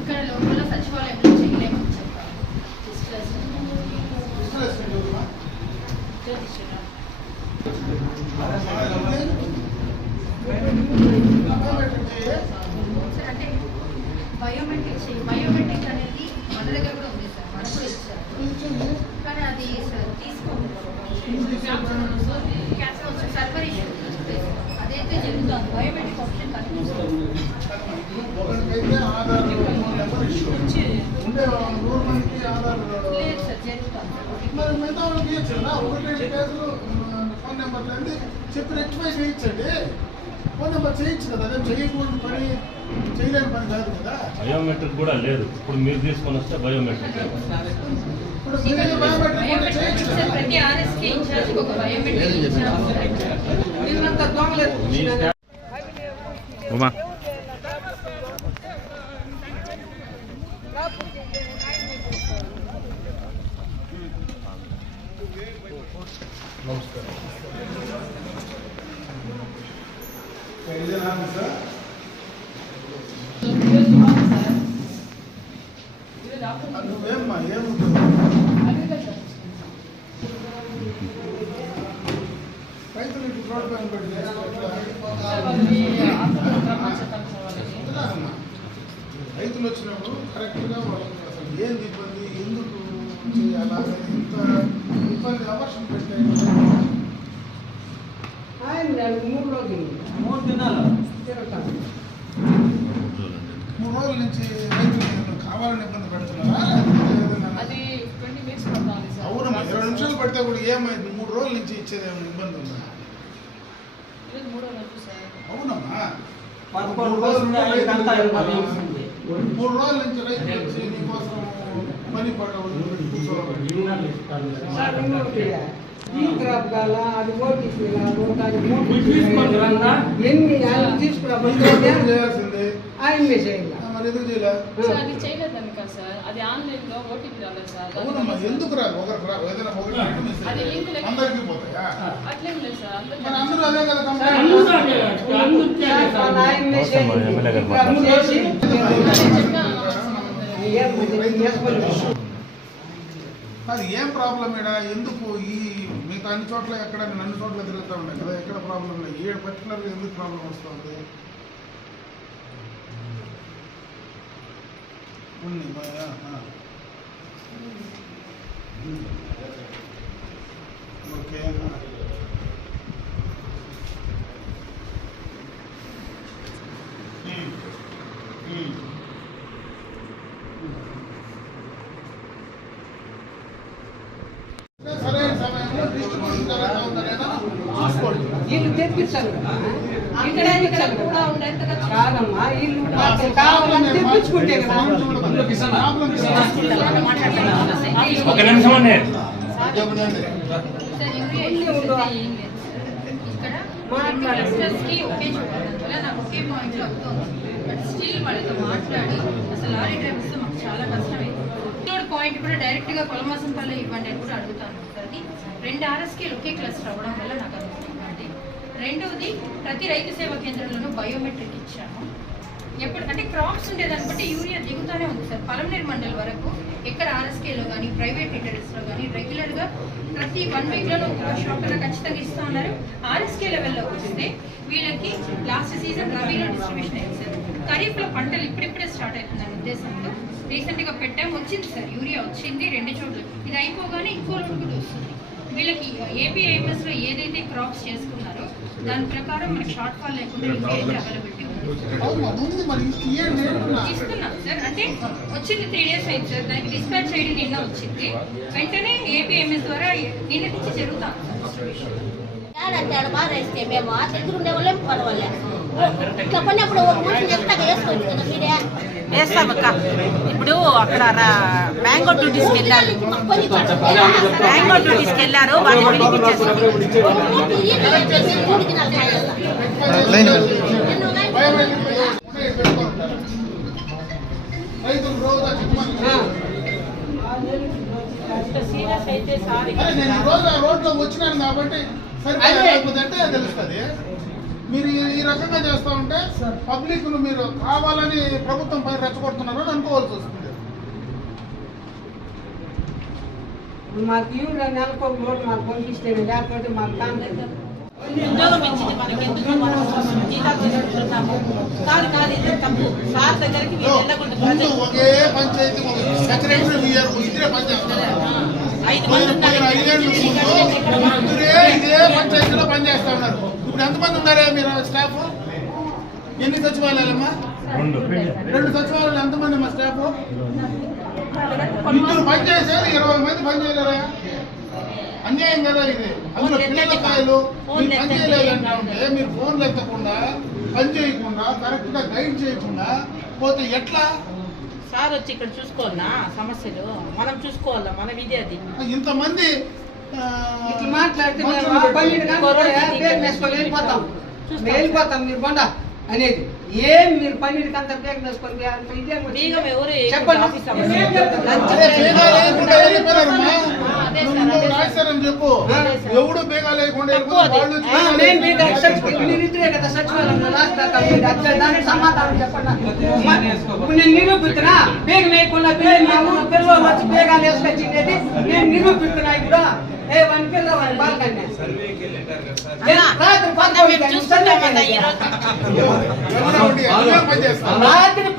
ఇక్కడ లోపల సచివాలయంలో చేయలేమని చెప్పారు. అంటే బయోమెట్రిక్ అనేది మన దగ్గర కూడా ఉంది సార్, మనకు కూడా ఇచ్చారు, కానీ అది తీసుకోండి సర్వర్ ఇష్యూ అదైతే జరుగుతుంది. బయోమెట్రిక్ ఆప్షన్ కనిపిస్తుంది లేదు సార్, జరుగుతుంది. చెప్పి రెక్టిఫై చేయించండి. ఫోన్ నెంబర్ చేయించు కదా, అదే చేయకూడదు పని, చేయలేని పని కాదు కదా. బయోమెట్రిక్ కూడా లేదు. ఇప్పుడు మీరు తీసుకొని వస్తే బయోమెట్రిక్ ప్రతి ఆర్ఎస్కి ఇన్ఛార్జ్ ఒక బయోమెట్రిక్ నువ్వేమ్మా ఏముంటుంది రైతులు ఇటు రోడ్డు పైన పెట్టి రైతులు వచ్చినప్పుడు కరెక్ట్గా వాళ్ళకి అసలు ఏంది ఇబ్బంది, ఎందుకు చేయాలా, ఇంత ఇబ్బంది అవసరం పెట్టాయి. 3 రోజుల నుంచి రైతులు కావాలని ఇబ్బంది పెడుతున్నారా? అవునమ్మా, 20 నిమిషాలు పడితే కూడా ఏమైంది? 3 రోజుల నుంచి ఇచ్చేది ఏమైనా ఇబ్బంది ఉందా? అవునమ్మా, 3 రోజుల నుంచి రైతులు వచ్చి నీకోసం పని పడవలు చేయాల్సిందే. మరి ఎందుకు చేయలేదు? అవునమ్మా, ఎందుకు రాదు? ఒకరికి రాదు, ఏదైనా ఒకటి అందరికీ పోతాయా? మరి అందరూ అదే కదా అది ఏం ప్రాబ్లం ఈడ? ఎందుకు ఈ మిగతా అన్ని చోట్ల ఎక్కడ అన్ని చోట్ల తిరుగుతూ ఉన్నాయి కదా, ఎక్కడ ప్రాబ్లం లేదు. ఏ పర్టికులర్గా ఎందుకు ప్రాబ్లం వస్తుంది? ఓకే, సరైన సమయంలో డిస్ట్రిబ్యూషన్ జరుగుతూ ఉందనేదా చూసుకోండి. వీళ్ళు తెప్పించారు కాదమ్మా, వీళ్ళు కావాలని తెప్పించుకుంటే కదా. ఒక నిమిషం అండి. ఒకే పాయింట్ అవుతుంది, బట్ స్టిల్ వాళ్ళతో మాట్లాడి అసలు లారీ డ్రైవర్స్ మాకు చాలా కష్టమైంది. పాయింట్ కూడా డైరెక్ట్ గా కొలమాసంపల్లి ఇవ్వండి అని కూడా అడుగుతాను. అది 2 ఆర్ఎస్కేలు ఒకే క్లస్టర్ అవ్వడం వల్ల నాకు అనుకుంటుంది. రెండవది, ప్రతి రైతు సేవా కేంద్రంలోనూ బయోమెట్రిక్ ఇచ్చాము. ఎప్పుడు క్రాప్స్ ఉండేదాన్ని బట్టి యూరియా దిగుతూనే ఉంది సార్. పలమనేరు మండల్ వరకు ఎక్కడ ఆర్ఎస్కేలో కానీ ప్రైవేట్ లిటరీస్లో కానీ రెగ్యులర్గా ప్రతి 1 వీక్లోనూ ఒక షాప్ అలా ఖచ్చితంగా ఇస్తూ ఉన్నారు. ఆర్ఎస్కే లెవెల్లో వస్తే వీళ్ళకి లాస్ట్ సీజన్ రబీలో డిస్ట్రిబ్యూషన్ అయింది సార్. ఖరీఫ్లో పంటలు ఇప్పుడిప్పుడే స్టార్ట్ అవుతుందనే ఉద్దేశంతో రీసెంట్గా పెట్టాము. వచ్చింది సార్, యూరియా వచ్చింది 2 చోట్ల. ఇది అయిపోగానే ఇంకో లోడ్ కూడా వస్తుంది. వీళ్ళకి ఏపీఐఎంఎస్లో ఏదైతే క్రాప్స్ చేసుకున్నారో దాని ప్రకారం మనకి షార్ట్ ఫాల్ లేకుండా అవైలబిలిటీ ఉంది. ఇస్తున్నాం సార్. అంటే వచ్చింది 3 days అయింది సార్. దానికి డిస్పాచ్ ఐడి నిన్న వచ్చింది. వెంటనే ఏపీఎంఎస్ ద్వారా నిన్న నుంచి జరుగుతాం మేము దగ్గరుండే వాళ్ళే పర్వాలే. ఇట్లా పడినప్పుడు ఒక మనిషి చెప్తాక వేసుకోవచ్చు కదా మీరే. వేస్తామక్క. ఇప్పుడు అక్కడ మ్యాంగో డ్యూటీస్కి వెళ్ళారు, వాళ్ళు పిలిపించేస్తారు. రోడ్లో వచ్చినాను కాబట్టి సరిపోతే తెలుస్తుంది. మీరు ఈ రకంగా చేస్తూ ఉంటే పబ్లిక్ను మీరు కావాలని ప్రభుత్వం పైన రెచ్చగొడుతున్నారు అని అనుకోవాల్సి వస్తుంది. మాకు ఈవిడ నెలకు ఒక నోటు మాకు పంపిస్తే లేకపోతే మాకు కాదు. ఉద్యోగం ఇచ్చింది మనకి ఎందుకు మనం జీతాలు తీసుకుంటున్నాము. కాదు ఇది తప్పు. సార్ దగ్గరికి మీరు వెళ్ళకుండా ముందు ఒకే పంచాయతీ సెక్రటరీ ఇద్దరే పనిచేస్తారు. 5 మంది ఉన్నారు. 5 ఏళ్ళ ముందు ఇదే పంచాయతీలో పనిచేస్తా ఉన్నారు. ఇప్పుడు ఎంతమంది ఉన్నారే మీరు స్టాఫ్? ఎన్ని సచివాలయాలమ్మా? 2 సచివాలయాలు. ఎంతమంది మా స్టాఫ్? 2 పనిచేసారు, 20 మంది పనిచేయలేరా? అన్యాయం కదా ఇది. అందులో పిల్లలకాయలు మీరు పని చేయలేదంటే మీరు ఫోన్లు ఎత్తకుండా పని చేయకుండా కరెక్ట్ గా గైడ్ చేయకుండా పోతే ఎట్లా? సార్ వచ్చి ఇక్కడ చూసుకోవాలన్నా సమస్యలు మనం చూసుకోవాలా, మన విధి అది. ఇంతమంది ఇట్లా మాట్లాడితే వెళ్ళిపోతాం మీరు బండ అనేది ఏం మీరు పన్నీరు కంత బ్రేక్ వేసుకొని బీగం ఎవరు చెప్పండి. చెప్పు ఎవడు బేగా లేకుండా మీరిద్దరే కదా సచివాలయంలో లాస్ట్ దాకా దానికి సమాధానం చెప్పండి. ఇప్పుడు నేను నిరూపిస్తున్నా బేగ వేయకుండా మా ఊరు పిల్లలు వచ్చి బేగాలు వేసుకొచ్చింది నేను నిరూపిస్తున్నా. ఇప్పుడు ఏ వన్ పిల్ల వన్ బాల్కన్నా రాత్రి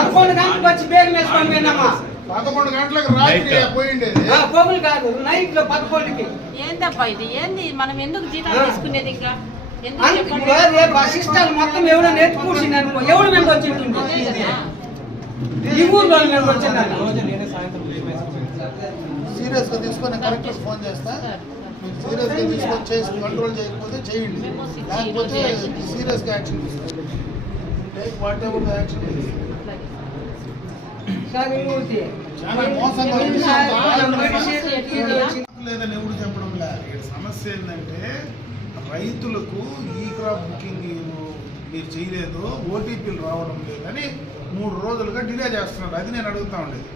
11 గంటలకు వచ్చి బేగం వేసుకొని పోయినామా? 11 గంటలకు రాత్రి పోయిండేది. పొగులు కాదు, నైట్ లో 11కి. ఏందబ్బా ఇది? ఏంది మనం ఎందుకు జీతాలు తీసుకునేది? ఇంకా సిస్టమ్ మొత్తం ఎవడో నేర్చుకూర్చింది అనుకో, ఎవడు మేము వచ్చింటుంది ఈ ఊర్లో మేము వచ్చిందని సీరియస్ గా తీసుకొని కరెక్ట్ ఫోన్ చేస్తా. మీరు సీరియస్ గా తీసుకొని చేసి కంట్రోల్ చేయకపోతే చేయండి, లేకపోతే సీరియస్ గా యాక్షన్ తీసుకోండి. వాట్ ఎవర్ ద యాక్షన్ చాలా మోసంగా లేదని ఎవడు చెప్పడం లేదు. సమస్య ఏంటంటే రైతులకు ఈ క్రాప్ బుకింగ్ మీరు చేయలేదు, ఓటీపీలు రావడం లేదని 3 రోజులుగా డిలే చేస్తున్నారు. అది నేను అడుగుతా ఉండేది.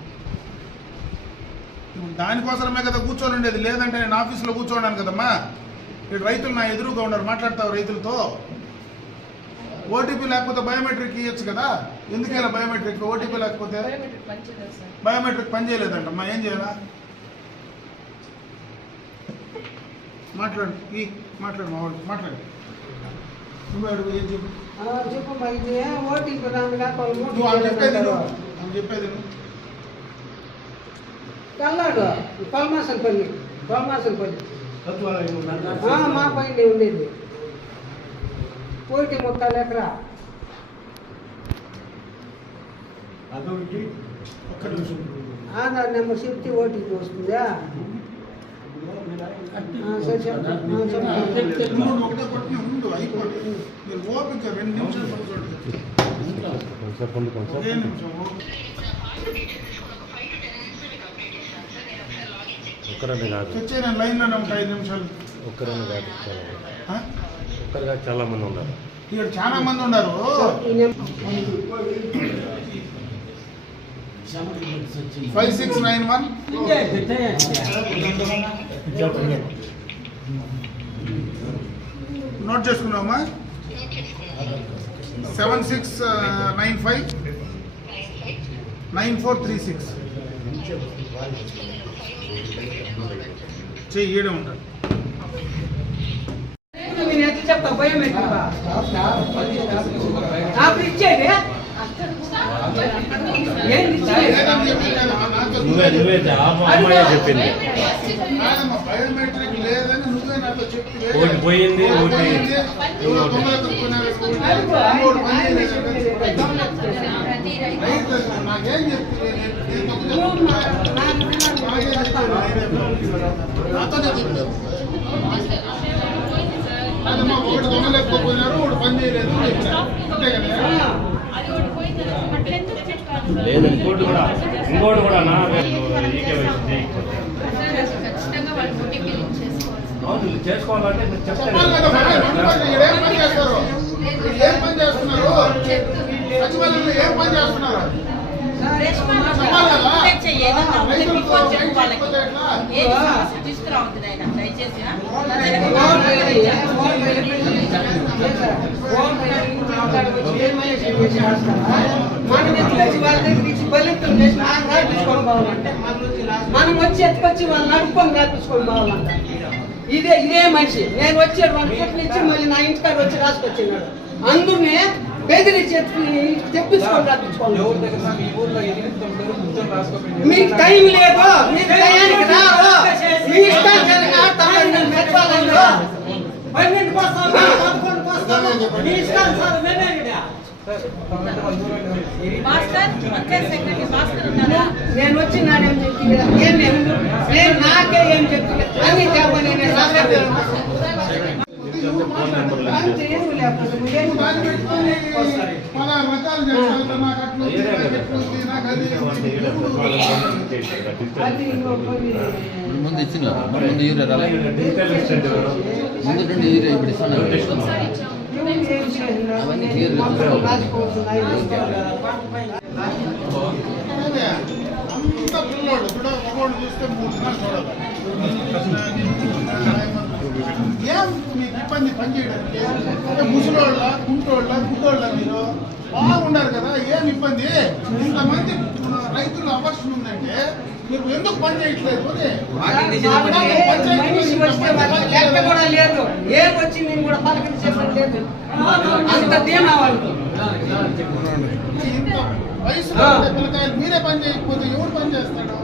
దానికోసమే కదా కూర్చొని ఉండేది. లేదంటే నేను ఆఫీసులో కూర్చోన్నాను కదమ్మా. ఇక్కడ రైతులు నా ఎదురుగా ఉన్నారు, మాట్లాడతావు రైతులతో. ఓటీపీ లేకపోతే బయోమెట్రిక్ ఇవ్వచ్చు కదా. ఎందుకైనా బయోమెట్రిక్? ఓటీపీ లేకపోతే బయోమెట్రిక్ పనిచేయలేదంటమ్మా. ఏం చేయాలా? మాట్లాడు మా వాళ్ళు మాట్లాడు. నువ్వు అడుగు, ఏం చెప్పు. నువ్వు అని చెప్పేది కల్లాడు పల్మాసంపల్లి మా పైన ఉండేది 1.3 ఎకరా. ఆధార్ నెంబర్ చెప్తే ఓటీపీ వస్తుందా? ఒకటే కొట్టిన ఉండు అయిపోయింది. మీరు ఓపిక 2 నిమిషాలు ఒకే నిమిషం ఒక్కరని కాదు, వచ్చే నేను లైన్లోనే ఉంటాను 5 నిమిషాలు. ఒక్కరని కాదు, ఒక్కరు కాదు, చాలా మంది ఉన్నారు ఇక్కడ. చాలా మంది ఉన్నారు. 5691 నోట్ చేసుకున్నామా? 7695 9436 చెయ్యడం ఉంటాడు. నేను ఎట్లా చెప్తా బయోమెట్రిక్ నాకు ఇచ్చేది చెప్పింది. బయోమెట్రిక్ లేదని నువ్వే నాతో చెప్తే ఒకటి పోయింది, నాకేం చెప్తే నాతోనే చెప్పారు. అదమ్మా ఒకటి దొంగలేకపోయినారు, ఒకటి పని చేయలేదు అంతే కదా. లేదు ఇంకోటి కూడా నా చేసుకోవాలంటే ఏం పని చేస్తారు? ఏం పని చేస్తున్నారు? సచివాలయంలో ఏం పని చేస్తున్నారు? చెప్పాలి కదా రైతులతో చెప్పకపోతే ఎట్లా? తీసుకురావద్దు నాయన దయచేసి మనం ఎత్తుకొచ్చి వాళ్ళ దగ్గర ఇచ్చి బలితం చేసి రాపించుకొని పోవాలంటే మనం వచ్చి ఎత్తుకొచ్చి వాళ్ళని నడుపుకొని రాపించుకొని పోవాలంట. ఇదే మనిషి నేను వచ్చాడు వాళ్ళ చెట్లు ఇచ్చి మళ్ళీ నా ఇంటికాడ వచ్చి రాసుకొచ్చినాడు. అందునే బెదిరించి తెప్పించుకొని రాపించుకోండి. మీకు టైం లేదు, మీకు టయానికి రారు, మీ ఇష్టానికి ఆడతాను నేను పెట్టాలండి. 12కి వస్తాను, 11కి వస్తాను, మీ ఇష్టాన్ని సార్ నేను వచ్చి నానేం చెప్పి నేను నాకే ఏం చెప్తున్నా అని చెప్పని నేను అంతే ఏం లేకపోతే దాన్ని పెట్టుకొని పలా రకాలు చేస్తారు. నాకు అట్లా ఉంది, నాకు ఎట్లా ఉంది, నాకు అది అది ముందు ఇచ్చిన ముందు యూరియా రాలేదు ముందు నుండి యూరియా ఇప్పుడు ఇస్తాను అవన్నీ క్లియర్ అంత పిల్లోడు ఇప్పుడు ఒకటి చూస్తే 3 నెలలు చూడాలి. ఏం మీకు ఇబ్బంది పని చేయడానికి? ముసలోళ్ళ కుంటోళ్ళ గుడ్డోళ్ళ మీరు బాగుండారు కదా, ఏం ఇబ్బంది? ఇంతమంది రైతులు అవర్షన్ ఉందంటే మీరు ఎందుకు పని చేయట్లేదు? మనిషి వస్తే లెక్క కూడా లేదు, ఏం వచ్చి నేను కూడా పలకరించేది అంత దేనా వాళ్ళు. ఇంత వయసులో పిల్లకాయలు మీరే పని చేయకపోతే ఎవరు పని చేస్తాడు?